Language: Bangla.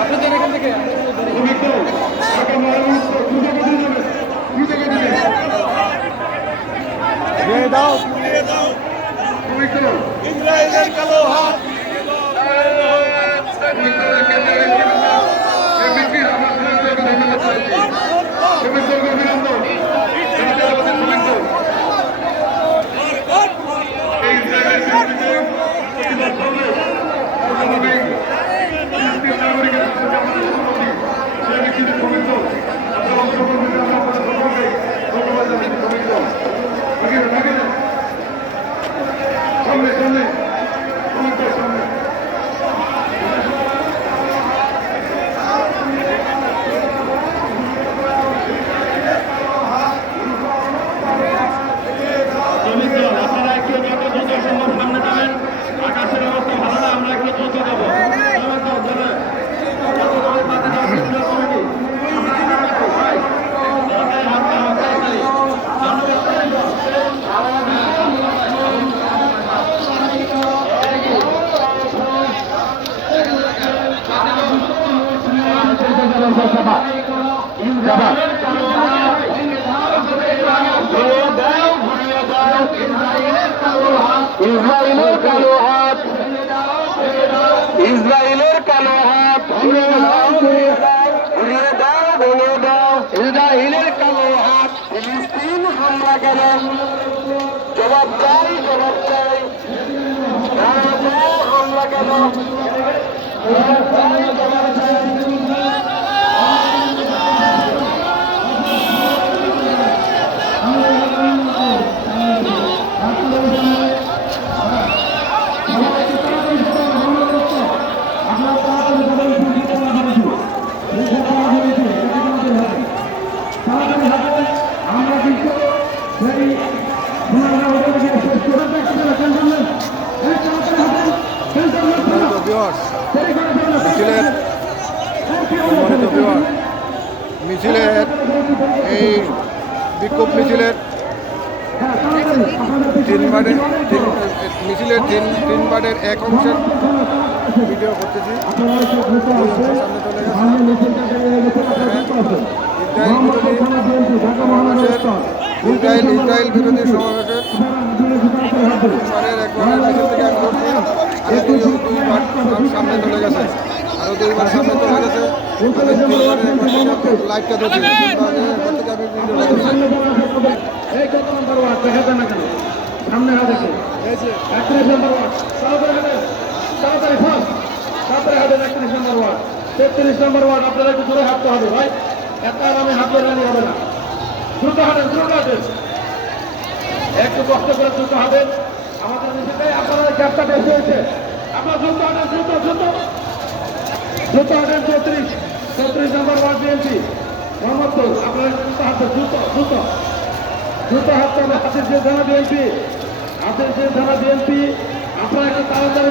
আপনাদের এখান থেকে দাও ইসরায়েলের কালো হাত ইসরায়েলের কালো হাত ইসরায়েলের কালো হাত ঘুরিয়ে দাও ভেঙে দাও ইসরায়েলের কালো হাত ফিলিস্তিন হামলা কেন জবাব চাই হামলা কেন মিছিলের এই বিক্ষোভ মিছিলের তিন বারের এক অংশের ভিডিও করতেছি। ইসরায়েল বিরোধী সমাবেশের একবার মিছিল থেকে এক করছি আরো দুইবার সামনে চলে গেছে আরো দুইবার সামনে চলে গেছে লাইটটা ধরছি সামনে হাতে 31 নম্বর ওয়ার্ড তাড়াতাড়ি ফাস্ট তাড়াতাড়ি হাতেন 31 নম্বর ওয়ার্ড 33 নম্বর ওয়ার্ড আপনারা একটু দূরে হাঁটতে হবে ভাই একা আমি হাত ধরে হবে না দ্রুত হাঁটেন একটু কষ্ট করে দ্রুত হাঁটেন আমাদের নিজেটাই আপনারা ক্যাবটা বেশি হয়েছে আপনার দ্রুত হাঁটেন দ্রুত হাঁটেন 34 নম্বর ওয়ার্ড বিএনপি মোহাম্মদপুর আপনারা দ্রুত হাঁটেন দ্রুত হাঁটতে হবে হাতের যে থানা বিএনপি আপনারা একটু তাড়াতাড়ি